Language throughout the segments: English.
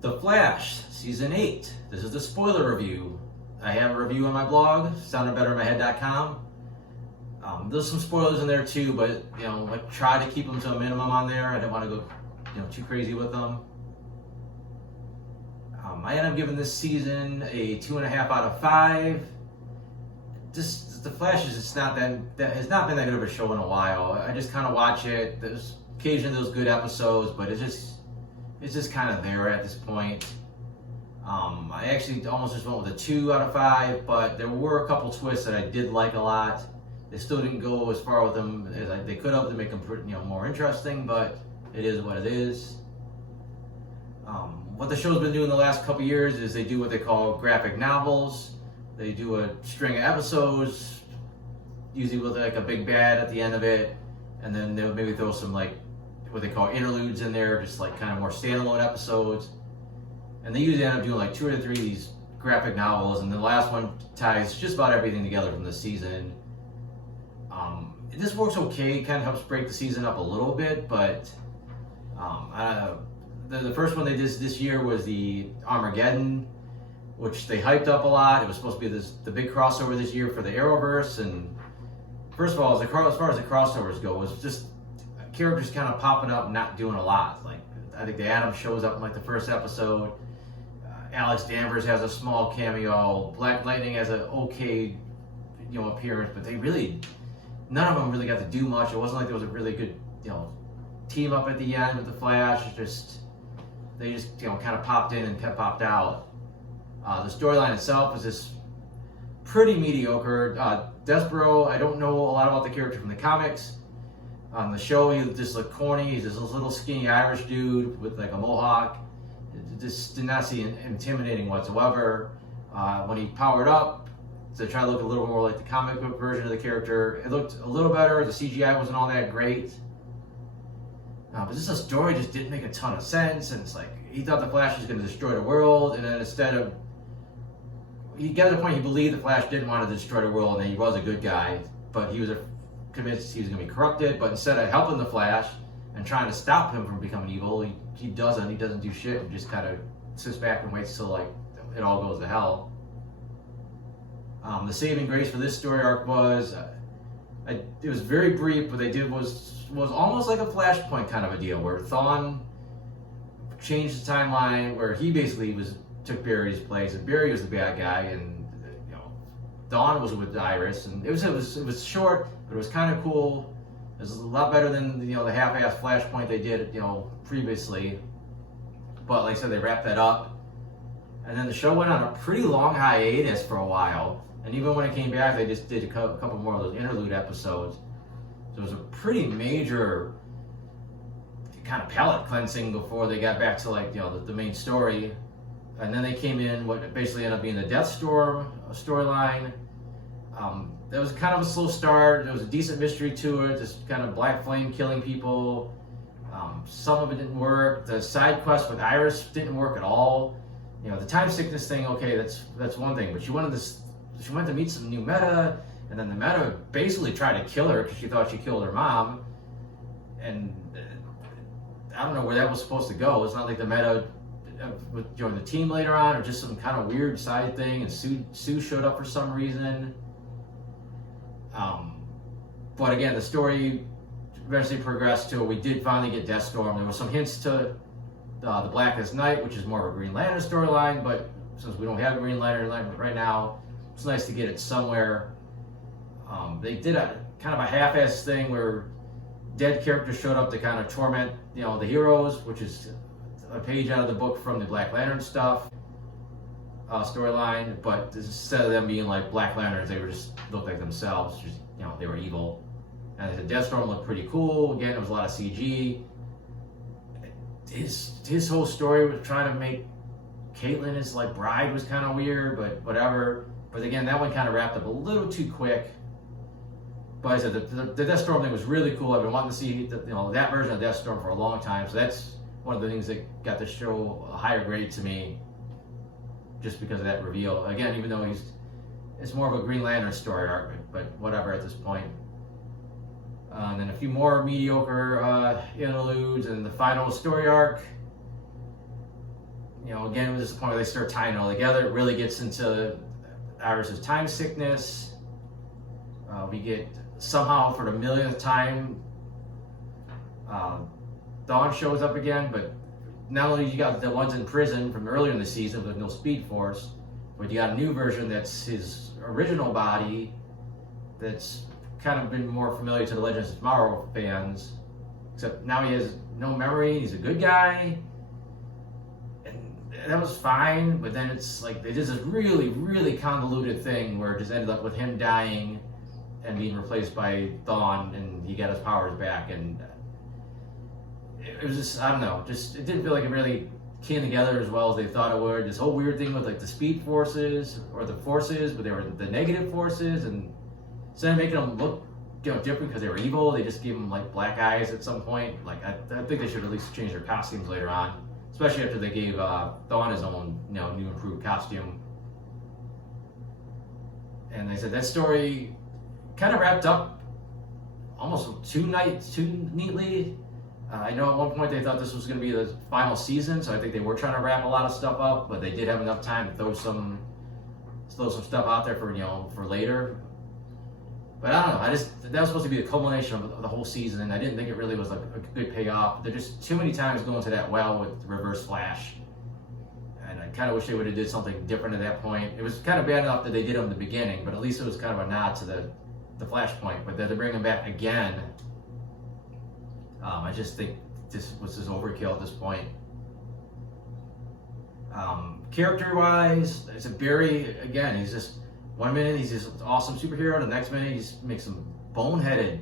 The Flash, Season 8. This is the spoiler review. I have a review on my blog, soundedbettermyhead.com. There's some spoilers in there too, but I try to keep them to a minimum on there. I don't want to go too crazy with them. I end up giving this season a 2.5 out of 5. The Flash is just not that has not been that good of a show in a while. I just kind of watch it. There's occasionally those good episodes, but it's just kind of there at this point. I actually almost just went with a 2 out of 5, but there were a couple twists that I did like a lot. They still didn't go as far with them as they could have to make them more interesting, but it is what it is. What the show's been doing the last couple years is they do what they call graphic novels. They do a string of episodes, usually with like a big bad at the end of it, and then they'll maybe throw some like what they call interludes in there, just like kind of more standalone episodes. And they usually end up doing like 2 or 3 of these graphic novels, and the last one ties just about everything together from the season. This works okay, kind of helps break the season up a little bit, but the first one they did this year was the Armageddon, which they hyped up a lot. It was supposed to be the big crossover this year for the Arrowverse, and first of all, as far as the crossovers go, was just characters kind of popping up and not doing a lot. Like, I think the Atom shows up in like the first episode. Alex Danvers has a small cameo. Black Lightning has an okay, appearance, but none of them really got to do much. It wasn't like there was a really good, team up at the end with the Flash. They just kind of popped in and popped out. The storyline itself is just pretty mediocre. Despero, I don't know a lot about the character from the comics. On the show, he just looked corny. He's just this little skinny Irish dude with like a mohawk. It just did not seem intimidating whatsoever. When he powered up to try to look a little more like the comic book version of the character, it looked a little better. The CGI wasn't all that great. But just the story just didn't make a ton of sense. And it's like, he thought the Flash was going to destroy the world, and then he got to the point he believed the Flash didn't want to destroy the world and that he was a good guy, but he was convinced he was going to be corrupted. But instead of helping the Flash and trying to stop him from becoming evil, he doesn't do shit and just kind of sits back and waits till like it all goes to hell. The saving grace for this story arc was it was very brief, but they did was almost like a Flashpoint kind of a deal where Thawne changed the timeline, where he basically took Barry's place, and Barry was the bad guy, and Dawn was with Iris, and it was short, but it was kind of cool. It was a lot better than the half-ass Flashpoint they did previously. But like I said, they wrapped that up, and then the show went on a pretty long hiatus for a while. And even when it came back, they just did a couple more of those interlude episodes. So it was a pretty major kind of palate cleansing before they got back to like the main story. And then they came in what basically ended up being the Deathstorm storyline. That was kind of a slow start. There was a decent mystery to it, just kind of Black Flame killing people. Some of it didn't work. The side quest with Iris didn't work at all. The time sickness thing, okay, that's one thing, but she went to meet some new Meta, and then the Meta basically tried to kill her because she thought she killed her mom. And I don't know where that was supposed to go. It's not like the Meta would join the team later on, or just some kind of weird side thing, and Sue showed up for some reason. But again, the story eventually progressed to we did finally get Deathstorm. There were some hints to the Blackest Night, which is more of a Green Lantern storyline, but since we don't have a Green Lantern right now, it's nice to get it somewhere. They did a kind of a half-ass thing where dead characters showed up to kind of torment the heroes, which is a page out of the book from the Black Lantern stuff storyline. But instead of them being like Black Lanterns, they looked like themselves. Just they were evil. And the Deathstorm looked pretty cool. Again, there was a lot of CG. His whole story was trying to make Caitlin his like bride was kind of weird, but whatever. But again, that one kind of wrapped up a little too quick. But I said the Deathstorm thing was really cool. I've been wanting to see that version of Deathstorm for a long time. So that's one of the things that got the show a higher grade to me, just because of that reveal. Again, even though it's more of a Green Lantern story arc, but whatever at this point. And then a few more mediocre interludes, and the final story arc. again, this is the point where they start tying it all together. It really gets into Iris's time sickness. We get, somehow for the millionth time, Dawn shows up again, but not only you got the ones in prison from earlier in the season with no Speed Force, but you got a new version that's his original body that's kind of been more familiar to the Legends of Tomorrow fans, except now he has no memory, he's a good guy, and that was fine, but then it's like they did this really, really convoluted thing where it just ended up with him dying and being replaced by Dawn, and he got his powers back, and it was just, I don't know, it didn't feel like it really came together as well as they thought it would. This whole weird thing with like the Speed Forces, or the forces, but they were the negative forces, and instead of making them look different because they were evil, they just gave them like black eyes at some point. Like I think they should at least change their costumes later on, especially after they gave Dawn his own new improved costume. And they said that story kind of wrapped up almost too neatly. I know at one point they thought this was going to be the final season, so I think they were trying to wrap a lot of stuff up, but they did have enough time to throw some stuff out there for later. But I don't know. That was supposed to be the culmination of the whole season, and I didn't think it really was like a good payoff. They're just too many times going to that well with Reverse Flash, and I kind of wish they would have did something different at that point. It was kind of bad enough that they did them in the beginning, but at least it was kind of a nod to the Flashpoint. But then to bring him back again, I just think this was just overkill at this point. Character-wise, it's a Barry, again, he's just, one minute he's just an awesome superhero, the next minute he just makes some boneheaded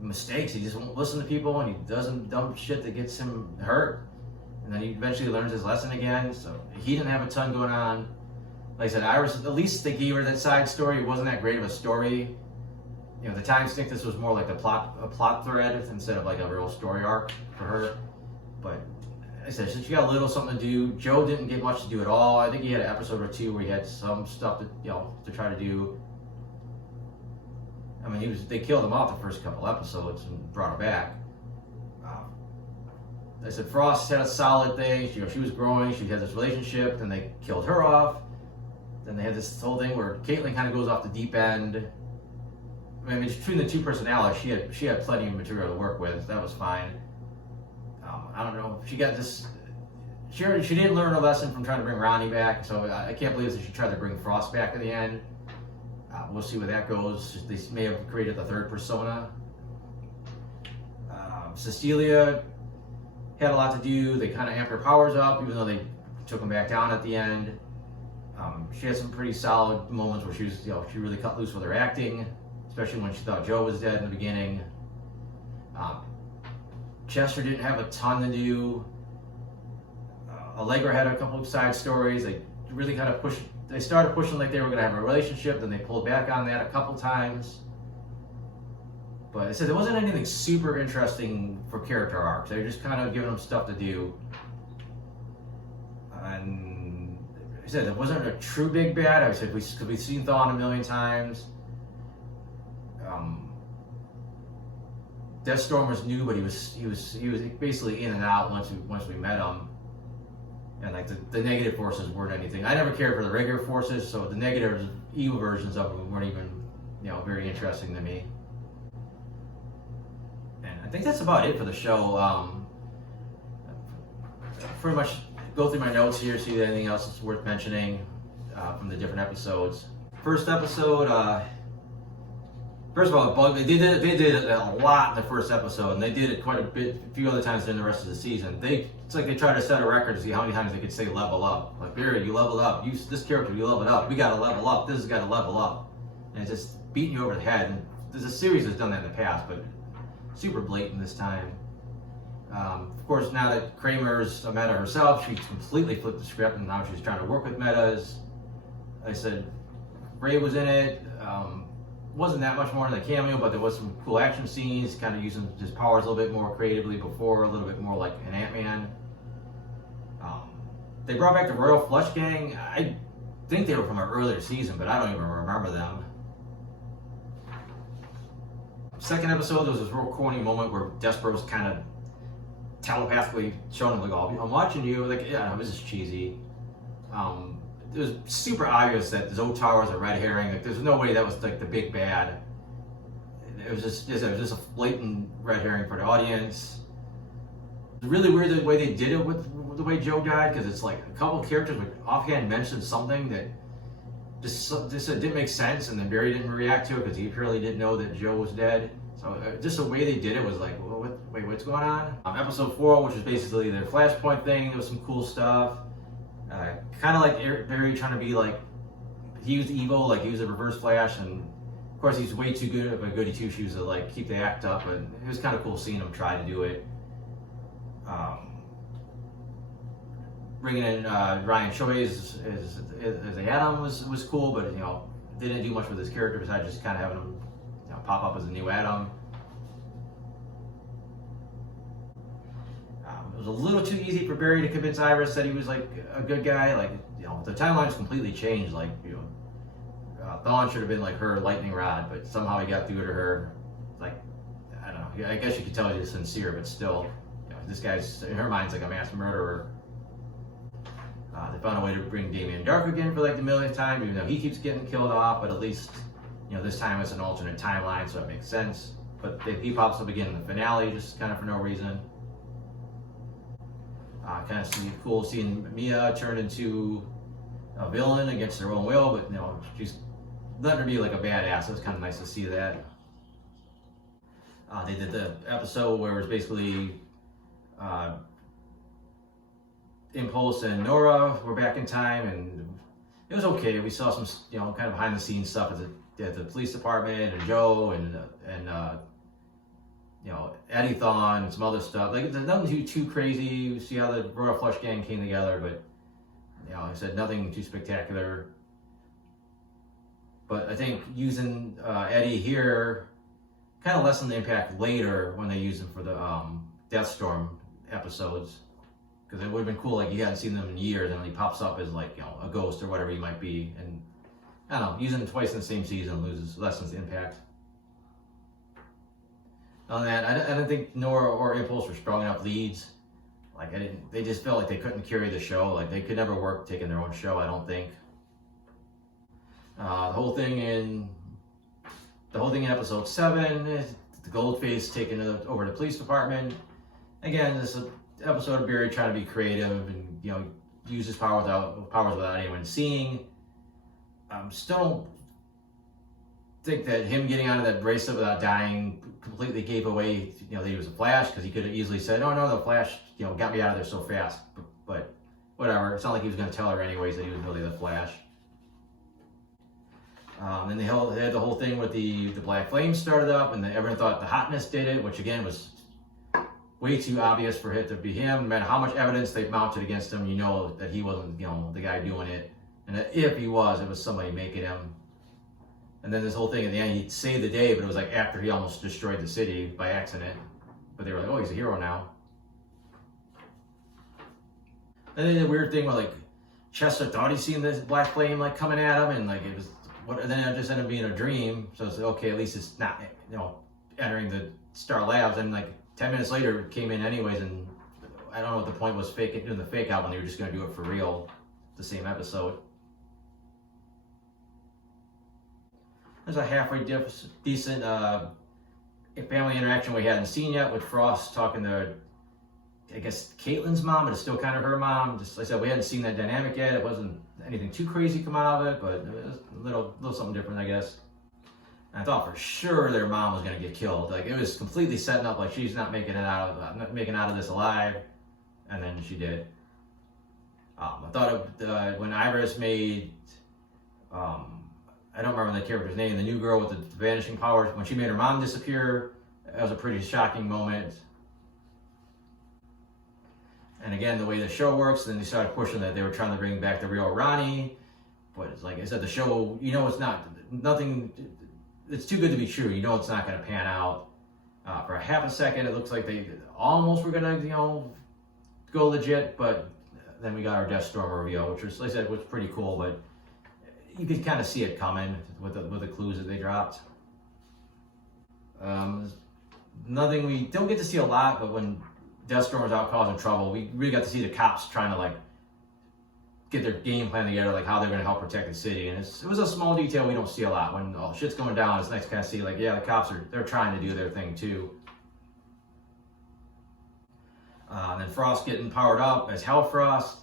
mistakes. He just won't listen to people, and he does some dumb shit that gets him hurt. And then he eventually learns his lesson again, so he didn't have a ton going on. Like I said, Iris, at least they gave her that side story. It wasn't that great of a story. The Time Sickness was more like a plot thread instead of like a real story arc for her. But I said, she got a little something to do. Joe didn't get much to do at all. I think he had an episode or two where he had some stuff to try to do. I mean, they killed him off the first couple episodes and brought her back. I said Frost had a solid thing. She was growing. She had this relationship. Then they killed her off. Then they had this whole thing where Caitlin kind of goes off the deep end. I mean, between the two personalities, she had plenty of material to work with. That was fine. I don't know. She got this. She didn't learn a lesson from trying to bring Ronnie back, so I can't believe that she tried to bring Frost back at the end. We'll see where that goes. They may have created the third persona. Cecilia had a lot to do. They kind of amped her powers up, even though they took them back down at the end. She had some pretty solid moments where she was, she really cut loose with her acting, especially when she thought Joe was dead in the beginning. Chester didn't have a ton to do. Allegra had a couple of side stories. They really kind of they started pushing like they were going to have a relationship, then they pulled back on that a couple times. But I said there wasn't anything super interesting for character arcs. They were just kind of giving them stuff to do. And I said there wasn't a true big bad. I said we've seen Thawne a million times. Deathstorm was new, but he was basically in and out once we met him. And like the negative forces weren't anything. I never cared for the regular forces, so the negative evil versions of them weren't even very interesting to me. And I think that's about it for the show. Pretty much go through my notes here, see if anything else that's worth mentioning from the different episodes. First episode. First of all, they did it a lot in the first episode, and they did it quite a few other times during the rest of the season. It's like they tried to set a record to see how many times they could say level up. Like, Barry, you leveled up. This character, you leveled up. We got to level up. This has got to level up. And it's just beating you over the head. And there's a series that's done that in the past, but super blatant this time. Of course, now that Kramer's a meta herself, she's completely flipped the script, and now she's trying to work with metas. Like I said, Ray was in it. Wasn't that much more in the cameo, but there was some cool action scenes, kind of using his powers a little bit more creatively before, a little bit more like an Ant-Man. They brought back the Royal Flush Gang. I think they were from an earlier season, but I don't even remember them. Second episode, there was this real corny moment where Despero's kind of telepathically showing him like, "Oh, I'm watching you." Like, yeah, no, this is cheesy. It was super obvious that Zotar was a red herring. Like, there's no way that was like the big bad. It was just a blatant red herring for the audience. It's really weird the way they did it with the way Joe died, because it's like a couple characters would offhand mention something that just didn't make sense, and then Barry didn't react to it because he apparently didn't know that Joe was dead. So just the way they did it was like, wait, what's going on? Episode 4, which is basically their Flashpoint thing, there was some cool stuff. Kind of like Barry trying to be like, he was evil, like he was a reverse Flash, and of course he's way too good of a goody two shoes to like keep the act up, and it was kind of cool seeing him try to do it. Bringing in Ryan Choi as Atom was cool, but they didn't do much with his character besides just kind of having him pop up as a new Atom. It was a little too easy for Barry to convince Iris that he was like a good guy. Like, the timeline's completely changed. Like, Thawne should have been like her lightning rod, but somehow he got through to her. Like, I don't know. I guess you could tell he was sincere, but still, this guy's in her mind's like a mass murderer. They found a way to bring Damien Darhk again for like the millionth time, even though he keeps getting killed off. But at least, this time it's an alternate timeline, so it makes sense. But he pops up again in the finale, just kind of for no reason. Kind of cool seeing Mia turn into a villain against her own will, but she's letting her be like a badass. So it's kind of nice to see that. They did the episode where it was basically Impulse and Nora were back in time, and it was okay. We saw some kind of behind the scenes stuff at the police department, and Joe and Eddie Thawne and some other stuff. Like, there's nothing too crazy. We see how the Royal Flush Gang came together, but like I said, nothing too spectacular. But I think using Eddie here kind of lessened the impact later when they used him for the Deathstorm episodes, because it would have been cool. Like, you hadn't seen them in years, and he pops up as like a ghost or whatever he might be, and I don't know, using him twice in the same season lessens the impact. On that, I didn't think Nora or Impulse were strong enough leads. Like, they just felt like they couldn't carry the show. Like, they could never work taking their own show, I don't think. The whole thing in episode 7 is the Goldface taking over the police department. Again, this is an episode of Barry trying to be creative and use his powers without anyone seeing. Still don't think that him getting out of that bracelet without dying completely gave away that he was a Flash, because he could have easily said, "Oh no, the Flash got me out of there so fast." But whatever. It's not like he was going to tell her anyways that he was really the Flash. Then they had the whole thing with the Black Flame started up, and everyone thought the hotness did it, which again was way too obvious for it to be him. No matter how much evidence they mounted against him, that he wasn't the guy doing it, and that if he was, it was somebody making him. And then this whole thing at the end, he saved the day, but it was like after he almost destroyed the city by accident. But they were like, "Oh, he's a hero now." And then the weird thing where like Chester thought he seen this Black Flame like coming at him, and like it was and then it just ended up being a dream. So it's like, okay, at least it's not entering the Star Labs. And like 10 minutes later, it came in anyways, and I don't know what the point was doing the fake out when they were just going to do it for real, the same episode. There's a halfway decent family interaction we hadn't seen yet, with Frost talking to, I guess, Caitlin's mom, but it's still kind of her mom. Just like I said, we hadn't seen that dynamic yet. It wasn't anything too crazy come out of it, but it was a little something different, I guess. And I thought for sure their mom was going to get killed. Like, it was completely setting up like she's not making out of this alive, and then she did. I thought when Iris made I don't remember the character's name, the new girl with the vanishing powers, when she made her mom disappear, that was a pretty shocking moment. And again, the way the show works, then they started pushing that they were trying to bring back the real Ronnie. But it's like I said, the show, it's nothing, it's too good to be true. It's not going to pan out. For a half a second, it looks like they almost were going to, go legit, but then we got our Deathstorm reveal, which was, like I said, was pretty cool, but you could kind of see it coming with the clues that they dropped. Nothing, we don't get to see a lot, but when Deathstorm was out causing trouble. We really got to see the cops trying to like get their game plan together, like how they're going to help protect the city. And it was a small detail we don't see a lot. When all shit's going down, it's nice to kind of see like, yeah, the cops they're trying to do their thing too. And then Frost getting powered up as Hellfrost.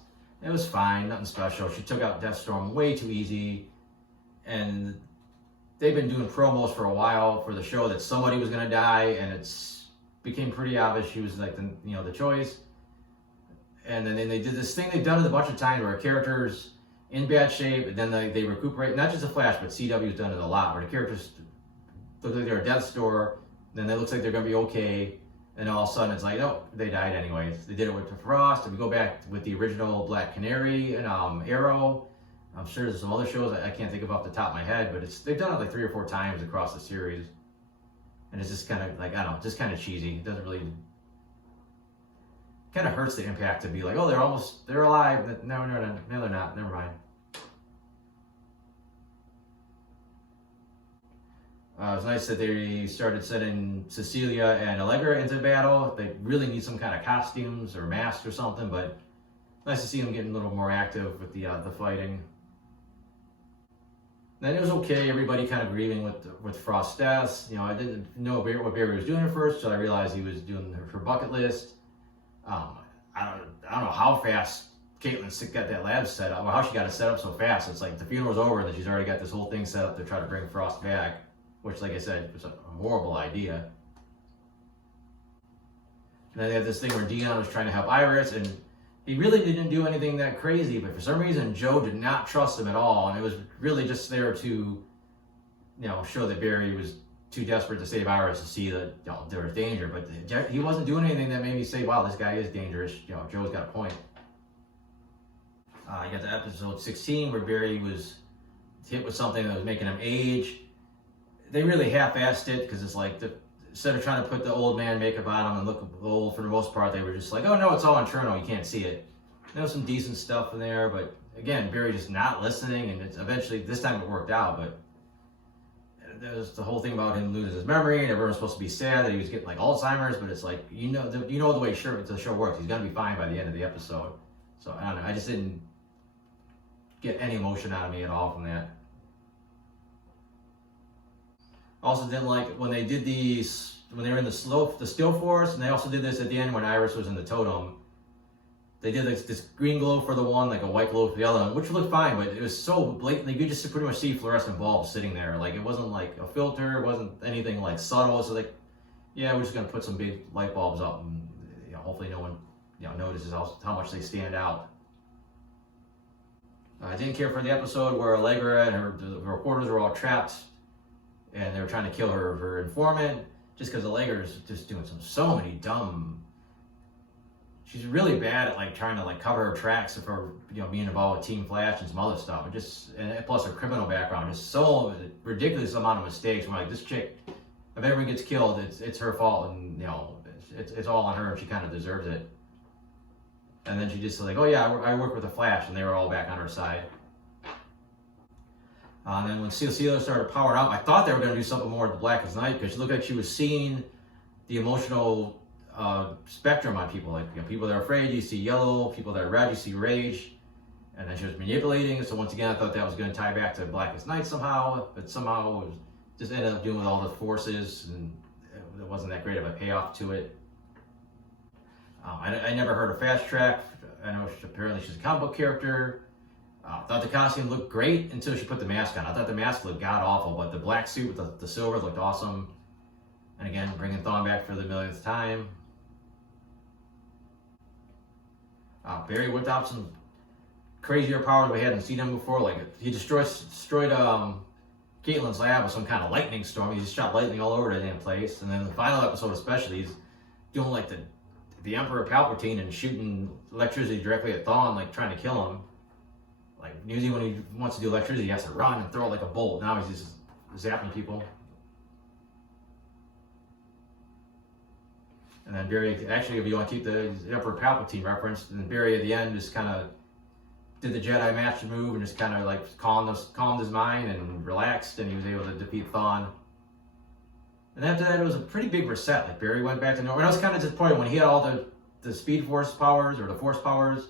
It was fine, nothing special. She took out Deathstorm way too easy. And they've been doing promos for a while for the show that somebody was going to die, and it's became pretty obvious she was like the choice. And then they did this thing they've done it a bunch of times where a character's in bad shape, and then they recuperate. Not just the Flash, but CW's done it a lot, where the characters look like they're at death's door, then it looks like they're going to be okay, and all of a sudden it's like, oh, they died anyways. They did it with the Frost, and we go back with the original Black Canary and Arrow. I'm sure there's some other shows I can't think of off the top of my head, but they've done it like 3 or 4 times across the series. And it's just kind of like, I don't know, just kind of cheesy. It doesn't really, kind of hurts the impact to be like, oh, they're alive. No, they're not. Never mind. It was nice that they started setting Cecilia and Allegra into battle. They really need some kind of costumes or masks or something, but nice to see them getting a little more active with the fighting. Then it was okay, everybody kind of grieving with Frost's death. I didn't know what Barry was doing at first, so I realized he was doing her bucket list. I don't know how fast Caitlin got that lab set up, or how she got it set up so fast. It's like the funeral's over and then she's already got this whole thing set up to try to bring Frost back, which, like I said, was a horrible idea. And then they had this thing where Dion was trying to help Iris, and he really didn't do anything that crazy, but for some reason Joe did not trust him at all, and it was really just there to, show that Barry was too desperate to save Iris to see that there was danger. But he wasn't doing anything that made me say, "Wow, this guy is dangerous." Joe's got a point. You got the episode 16 where Barry was hit with something that was making him age. They really half-assed it because it's like instead of trying to put the old man makeup on him and look old for the most part, they were just like, oh no, it's all internal, you can't see it. There was some decent stuff in there, but again, Barry just not listening, and eventually, this time it worked out, but there's the whole thing about him losing his memory, and everyone's supposed to be sad that he was getting like Alzheimer's, but it's like, the way the show works, he's gonna be fine by the end of the episode. So I don't know, I just didn't get any emotion out of me at all from that. Also didn't like when they did when they were in the still force, and they also did this at the end when Iris was in the totem. They did this green glow for the one, like a white glow for the other one, which looked fine, but it was so blatantly, you just pretty much see fluorescent bulbs sitting there. Like, it wasn't like a filter, it wasn't anything like subtle. So like, yeah, we're just gonna put some big light bulbs up, and hopefully no one notices how much they stand out. I didn't care for the episode where Allegra and the reporters were all trapped, and they were trying to kill her informant, just because Allegra's just doing so many dumb. She's really bad at like trying to like cover her tracks of her being involved with Team Flash and some other stuff. And plus her criminal background, just so ridiculous amount of mistakes. Where like, this chick, if everyone gets killed, it's her fault, and it's all on her, and she kind of deserves it. And then she just like, oh yeah, I work with the Flash, and they were all back on her side. And then when Cecilia started powering up, I thought they were going to do something more with the Blackest Night, because she looked like she was seeing the emotional spectrum on people. Like, people that are afraid, you see yellow; people that are red, you see rage. And then she was manipulating. So once again, I thought that was going to tie back to Blackest Night somehow, but somehow it just ended up doing with all the forces, and it wasn't that great of a payoff to it. I never heard of Fast Track. I know apparently she's a comic book character. I thought the costume looked great until she put the mask on. I thought the mask looked god awful, but the black suit with the silver looked awesome. And again, bringing Thawne back for the millionth time. Barry whipped out some crazier powers we hadn't seen him before. Like, he destroyed Caitlin's lab with some kind of lightning storm. He just shot lightning all over the damn place. And then the final episode especially, he's doing like the Emperor Palpatine and shooting electricity directly at Thawne, like trying to kill him. Like, usually when he wants to do electricity, he has to run and throw it like a bolt. Now he's just zapping people. And then Barry, actually, if you want to keep the Emperor Palpatine reference, then Barry at the end just kind of did the Jedi Master move and just kind of like calmed his mind and relaxed, and he was able to defeat Thawne. And after that, it was a pretty big reset. Like, Barry went back to normal. And I was kind of disappointed when he had all the the Speed Force powers or the Force powers.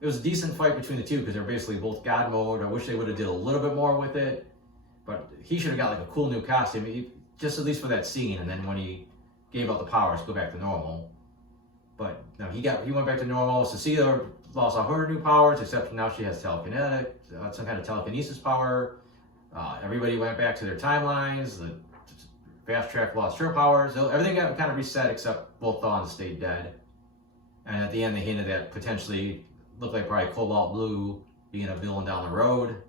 It was a decent fight between the two because they're basically both God mode. I wish they would have did a little bit more with it, but he should have got like a cool new costume, just at least for that scene. And then when he gave out the powers, go back to normal. But no, he went back to normal. Cecilia lost all her new powers, except now she has telekinetic, some kind of telekinesis power. Everybody went back to their timelines. The Fast Track lost her powers. Everything got kind of reset except both Thawns stayed dead. And at the end, they hinted that potentially looked like probably Cobalt Blue being a villain down the road.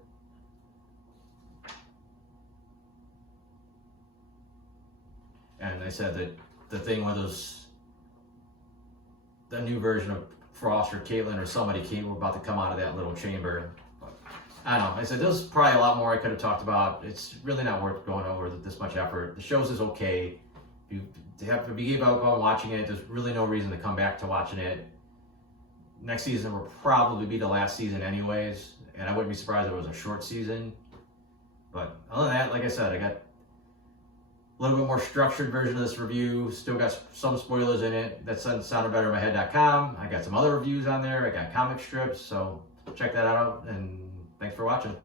And they said that the thing with the new version of Frost or Caitlin or somebody were about to come out of that little chamber. But I don't know. I said there's probably a lot more I could have talked about. It's really not worth going over this much effort. The show's is okay. If you gave up on watching it, there's really no reason to come back to watching it. Next season will probably be the last season anyways, and I wouldn't be surprised if it was a short season. But other than that, like I said, I got a little bit more structured version of this review. Still got some spoilers in it. That's on soundedbetterInMyHead.com. I got some other reviews on there. I got comic strips, so check that out, and thanks for watching.